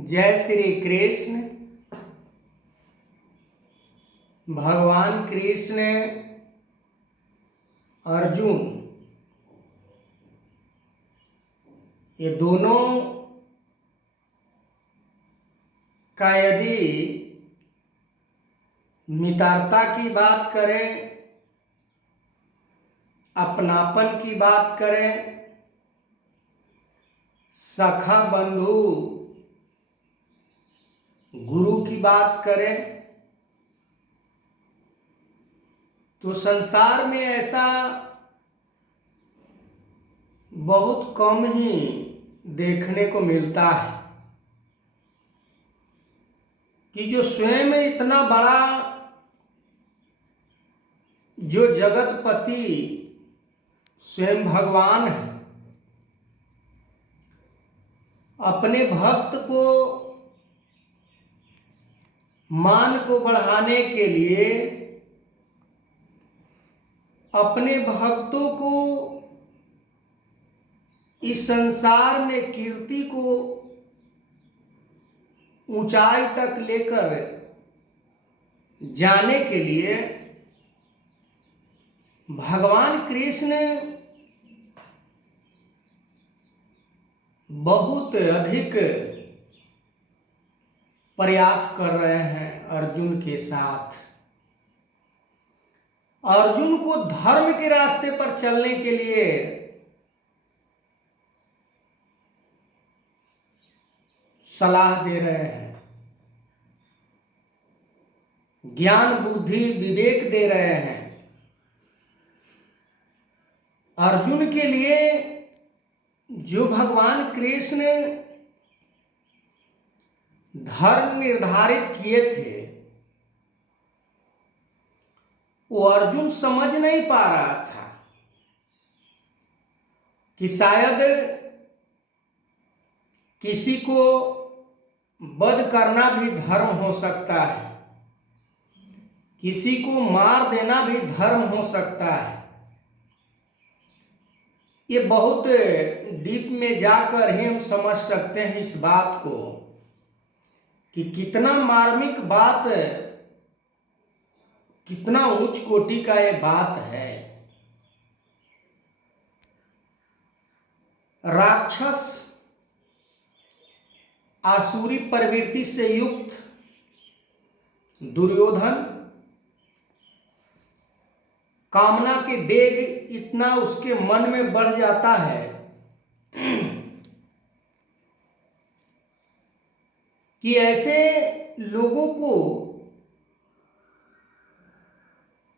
जय श्री कृष्ण। भगवान कृष्ण अर्जुन ये दोनों का यदि मित्रता की बात करें, अपनापन की बात करें, सखा बंधु गुरु की बात करें, तो संसार में ऐसा बहुत कम ही देखने को मिलता है कि जो स्वयं इतना बड़ा जो जगतपति स्वयं भगवान है, अपने भक्त को मान को बढ़ाने के लिए, अपने भक्तों को इस संसार में कीर्ति को ऊंचाई तक लेकर जाने के लिए भगवान कृष्ण बहुत अधिक प्रयास कर रहे हैं अर्जुन के साथ। अर्जुन को धर्म के रास्ते पर चलने के लिए सलाह दे रहे हैं, ज्ञान बुद्धि विवेक दे रहे हैं। अर्जुन के लिए जो भगवान कृष्ण धर्म निर्धारित किए थे, वो अर्जुन समझ नहीं पा रहा था कि शायद किसी को वध करना भी धर्म हो सकता है, किसी को मार देना भी धर्म हो सकता है। ये बहुत डीप में जाकर ही हम समझ सकते हैं इस बात को कि कितना मार्मिक बात, कितना उच्च कोटि का ये बात है। राक्षस आसुरी प्रवृत्ति से युक्त दुर्योधन, कामना के वेग इतना उसके मन में बढ़ जाता है कि ऐसे लोगों को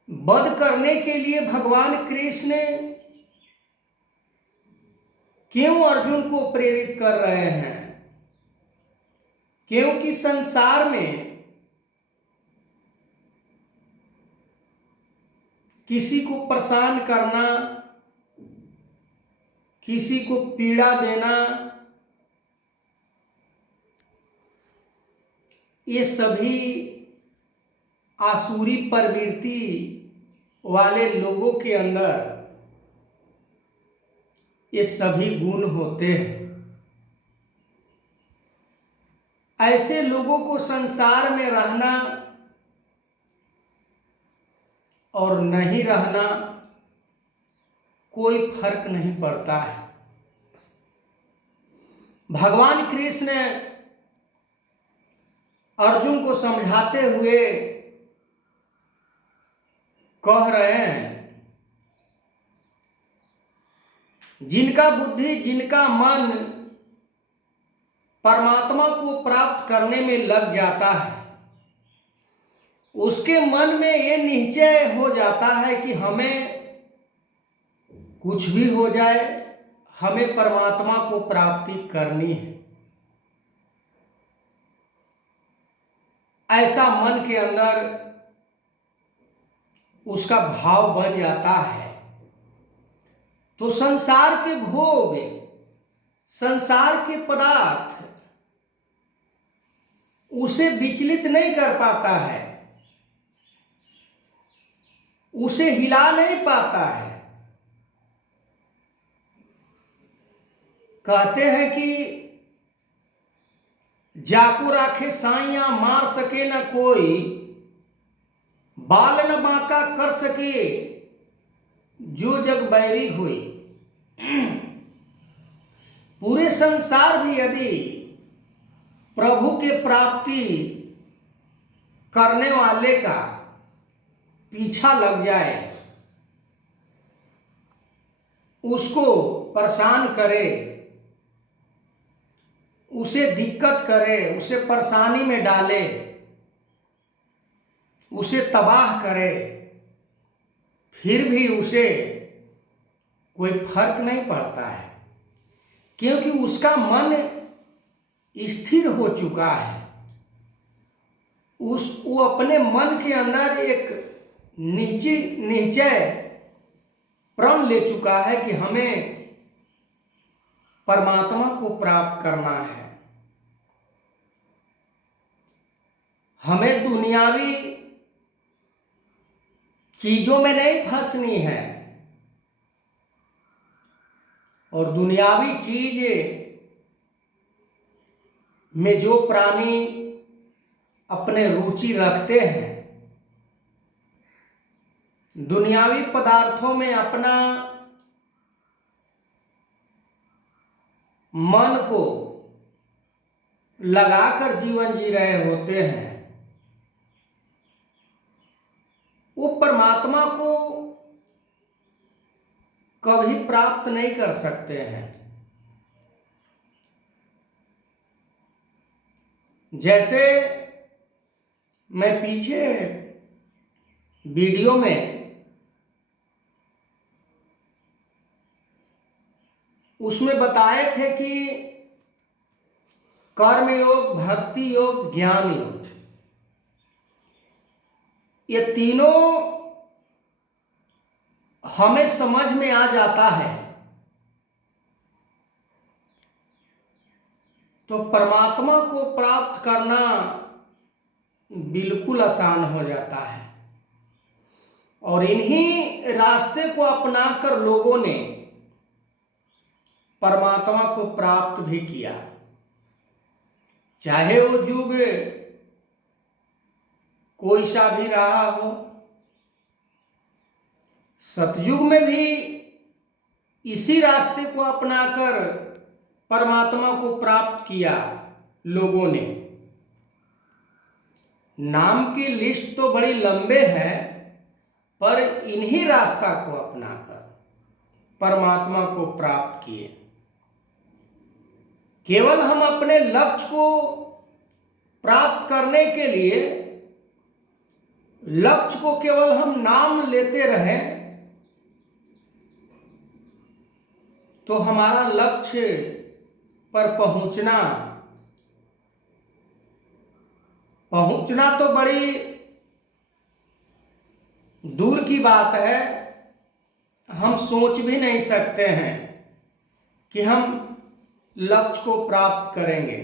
वध करने के लिए भगवान कृष्ण क्यों अर्जुन को प्रेरित कर रहे हैं? क्योंकि संसार में किसी को परेशान करना, किसी को पीड़ा देना, ये सभी आसुरी प्रवृत्ति वाले लोगों के अंदर ये सभी गुण होते हैं। ऐसे लोगों को संसार में रहना और नहीं रहना कोई फर्क नहीं पड़ता है। भगवान कृष्ण अर्जुन को समझाते हुए कह रहे हैं, जिनका बुद्धि, जिनका मन परमात्मा को प्राप्त करने में लग जाता है, उसके मन में ये निश्चय हो जाता है कि हमें कुछ भी हो जाए, हमें परमात्मा को प्राप्ति करनी है। ऐसा मन के अंदर उसका भाव बन जाता है, तो संसार के भोग, संसार के पदार्थ उसे विचलित नहीं कर पाता है, उसे हिला नहीं पाता है। कहते हैं कि जाको राखे साइया मार सके न कोई, बाल न बांका कर सके जो जग बैरी हुई। पूरे संसार भी यदि प्रभु के प्राप्ति करने वाले का पीछा लग जाए, उसको परेशान करे, उसे दिक्कत करे, उसे परेशानी में डाले, उसे तबाह करे, फिर भी उसे कोई फर्क नहीं पड़ता है, क्योंकि उसका मन स्थिर हो चुका है। वो अपने मन के अंदर एक निश्चय प्रण ले चुका है कि हमें परमात्मा को प्राप्त करना है, हमें दुनियावी चीजों में नहीं फंसनी है। और दुनियावी चीज में जो प्राणी अपने रुचि रखते हैं, दुनियावी पदार्थों में अपना मन को लगाकर जीवन जी रहे होते हैं, वो परमात्मा को कभी प्राप्त नहीं कर सकते हैं। जैसे मैं पीछे वीडियो में उसमें बताए थे कि कर्म योग, भक्ति योग, ज्ञान योग, ये तीनों हमें समझ में आ जाता है तो परमात्मा को प्राप्त करना बिल्कुल आसान हो जाता है। और इन्हीं रास्ते को अपनाकर लोगों ने परमात्मा को प्राप्त भी किया, चाहे वो युग कोई सा भी रहा हो। सतयुग में भी इसी रास्ते को अपनाकर परमात्मा को प्राप्त किया लोगों ने। नाम की लिस्ट तो बड़ी लंबे है, पर इन्हीं रास्ता को अपनाकर परमात्मा को प्राप्त किए। केवल हम अपने लक्ष्य को प्राप्त करने के लिए लक्ष्य को केवल हम नाम लेते रहे तो हमारा लक्ष्य पर पहुंचना तो बड़ी दूर की बात है। हम सोच भी नहीं सकते हैं कि हम लक्ष्य को प्राप्त करेंगे।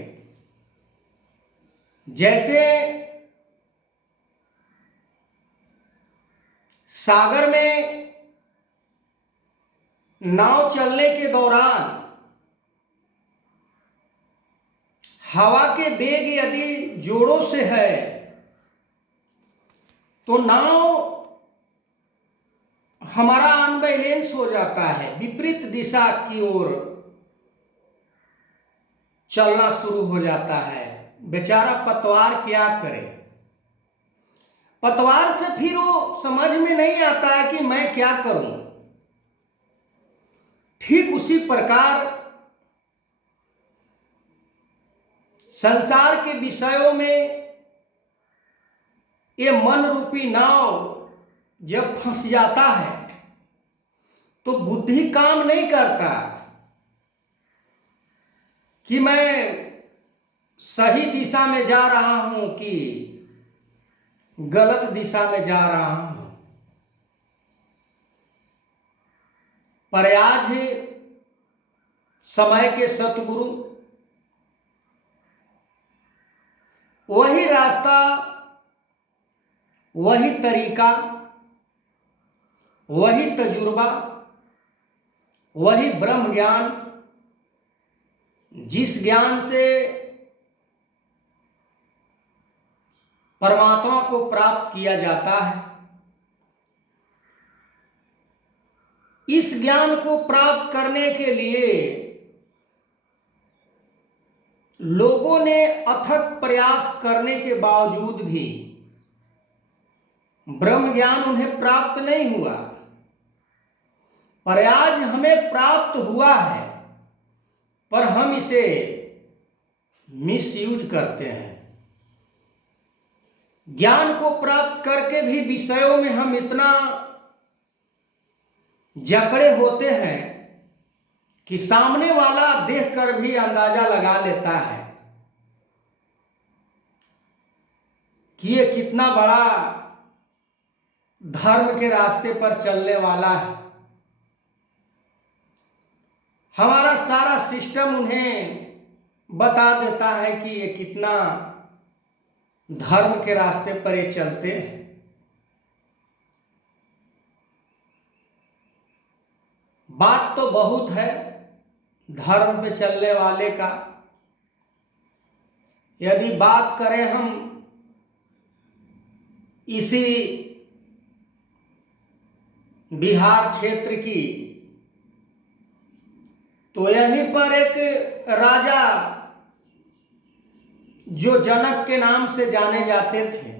जैसे सागर में नाव चलने के दौरान हवा के वेग यदि जोरों से है तो नाव हमारा अनबैलेंस हो जाता है, विपरीत दिशा की ओर चलना शुरू हो जाता है। बेचारा पतवार क्या करे, पतवार से फिर वो समझ में नहीं आता है कि मैं क्या करूं। ठीक उसी प्रकार संसार के विषयों में ये मन रूपी नाव जब फंस जाता है तो बुद्धि काम नहीं करता कि मैं सही दिशा में जा रहा हूं कि गलत दिशा में जा रहा हूं। पर आज समय के सतगुरु वही रास्ता, वही तरीका, वही तजुर्बा, वही ब्रह्म ज्ञान, जिस ज्ञान से परमात्मा को प्राप्त किया जाता है। इस ज्ञान को प्राप्त करने के लिए लोगों ने अथक प्रयास करने के बावजूद भी ब्रह्म ज्ञान उन्हें प्राप्त नहीं हुआ। पर आज हमें प्राप्त हुआ है, पर हम इसे मिसयूज करते हैं। ज्ञान को प्राप्त करके भी विषयों में हम इतना जकड़े होते हैं कि सामने वाला देखकर भी अंदाजा लगा लेता है कि ये कितना बड़ा धर्म के रास्ते पर चलने वाला है। हमारा सारा सिस्टम उन्हें बता देता है कि ये कितना धर्म के रास्ते पर ये चलते हैं। बात तो बहुत है धर्म पे चलने वाले का। यदि बात करें हम इसी बिहार क्षेत्र की, तो यहीं पर एक राजा जो जनक के नाम से जाने जाते थे,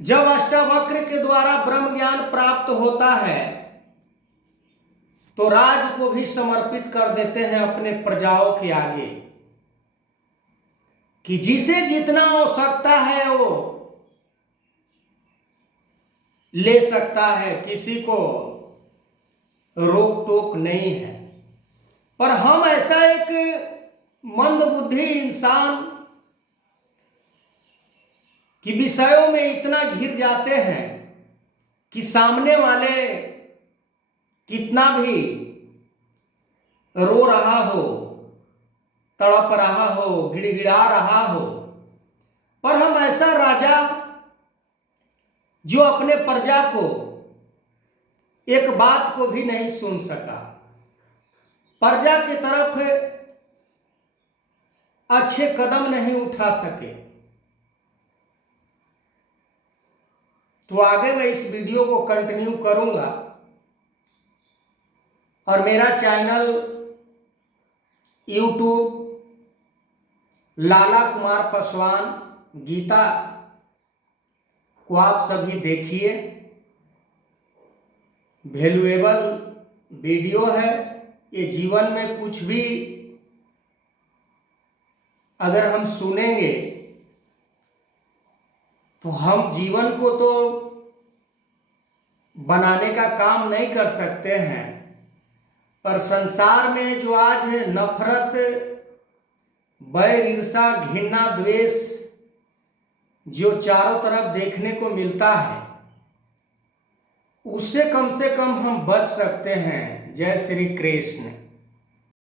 जब अष्टावक्र के द्वारा ब्रह्म ज्ञान प्राप्त होता है तो राज को भी समर्पित कर देते हैं अपने प्रजाओं के आगे कि जिसे जितना आवश्यकता है वो ले सकता है, किसी को रोक टोक नहीं है। पर हम ऐसा एक मंदबुद्धि इंसान कि विषयों में इतना घिर जाते हैं कि सामने वाले कितना भी रो रहा हो, तड़प रहा हो, गिड़गिड़ा रहा हो, पर हम ऐसा राजा जो अपने प्रजा को एक बात को भी नहीं सुन सका, प्रजा की तरफ अच्छे कदम नहीं उठा सके। तो आगे मैं इस वीडियो को कंटिन्यू करूंगा और मेरा चैनल यूट्यूब लाला कुमार पासवान गीता को आप सभी देखिए। वैल्यूएबल वीडियो है ये। जीवन में कुछ भी अगर हम सुनेंगे तो हम जीवन को तो बनाने का काम नहीं कर सकते हैं, पर संसार में जो आज है नफरत, बैर, ईर्षा, घृणा, द्वेष जो चारों तरफ देखने को मिलता है, उससे कम हम बच सकते हैं। जय श्री कृष्ण।